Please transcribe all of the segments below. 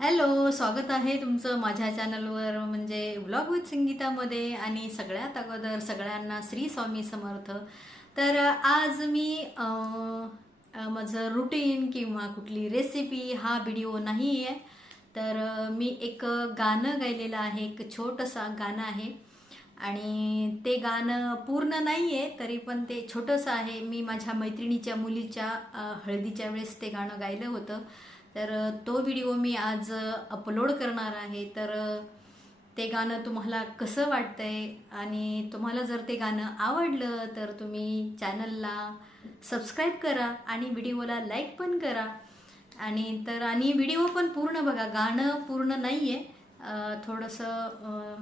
Hello स्वागत आहे तुमचं माझ्या चॅनलवर म्हणजे ब्लॉग विथ संगीतामध्ये आणि सगळ्यात अगोदर सगळ्यांना श्री स्वामी समर्थ. तर आज मी माझं रुटीन किंवा कुठली रेसिपी हा व्हिडिओ नाही आहे तर मी एक गाणं गायलेलं आहे एक छोटंसं गाणं आहे. आणि ते गाणं पूर्ण नाही आहे तरी पण ते छोटंसं आहे. मी माझ्या मैत्रिणीच्या मुलीच्या हळदीच्या वेळेस ते गाणं गायलं होतं. तर तो व्हिडिओ मी आज अपलोड करणार आहे. तर ते गाणं तुम्हाला कसं वाटतंय आणि तुम्हाला जर ते गाणं आवडलं तर तुम्ही चॅनलला सबस्क्राईब करा आणि व्हिडिओला लाईक पण करा. आणि तर आणि व्हिडिओ पण पूर्ण बघा. गाणं पूर्ण नाही आहे थोडंसं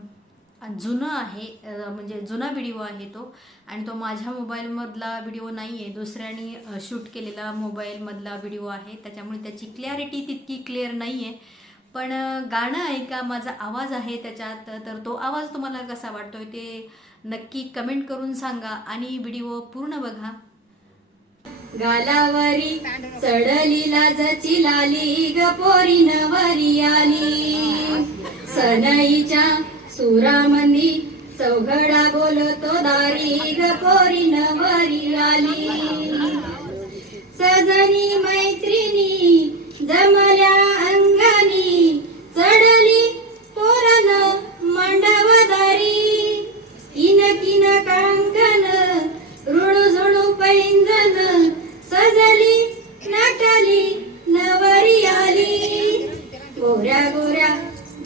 जुनं आहे म्हणजे जुना व्हिडिओ आहे तो. आणि तो माझ्या मोबाईलमधला व्हिडिओ नाही आहे दुसऱ्याने शूट केलेला मोबाईलमधला व्हिडिओ आहे. त्याच्यामुळे त्याची क्लॅरिटी तितकी क्लिअर नाही आहे पण गाणं ऐका माझा आवाज आहे त्याच्यात. तर तो आवाज तुम्हाला कसा वाटतोय ते नक्की कमेंट करून सांगा आणि व्हिडिओ पूर्ण बघा. गालावरी चढली लाजची लाली ग पोरी नवरी आली. सनईच्या सुरामंदी चौघडा बोलतो दारी ग पोरी नवरी आली.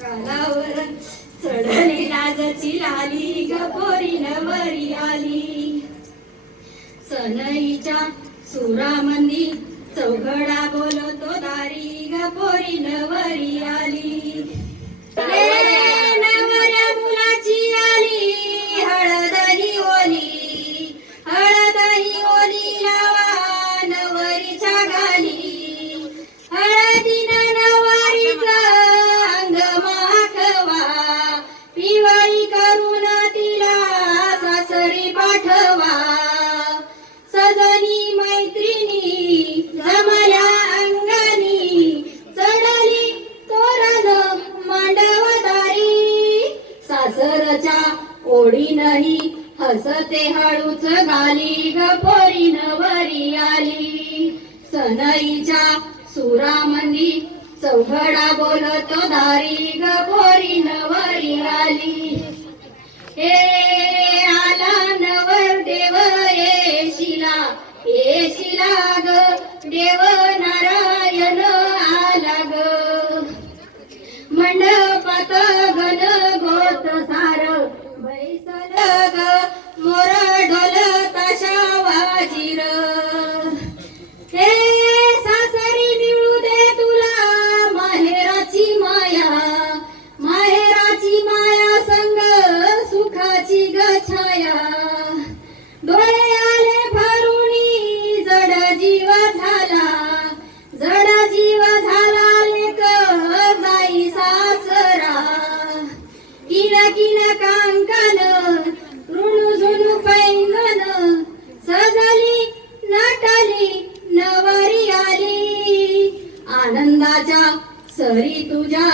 गालावर चढली लाजची लाली गपोरी नवरी आली. सनईच्या सुरामंदी चौघडा बोलतो दारी गपोरी नवरी घरी पाठवा. सजनी मैत्रिणी जमल्या अंगानी चढली तोरण मांडवदारी. सासरच्या ओढी नाही हसते हळूच गाली ग नवरी आली. सनईच्या सुरामंदी चौघडा बोलतो दारी ग नवरी आली. हे लाग देव नारायण किन कांकन ऋणू झुणू पैंगन सजली नटली नवारी आली. आनंदाच्या सरी तुझ्या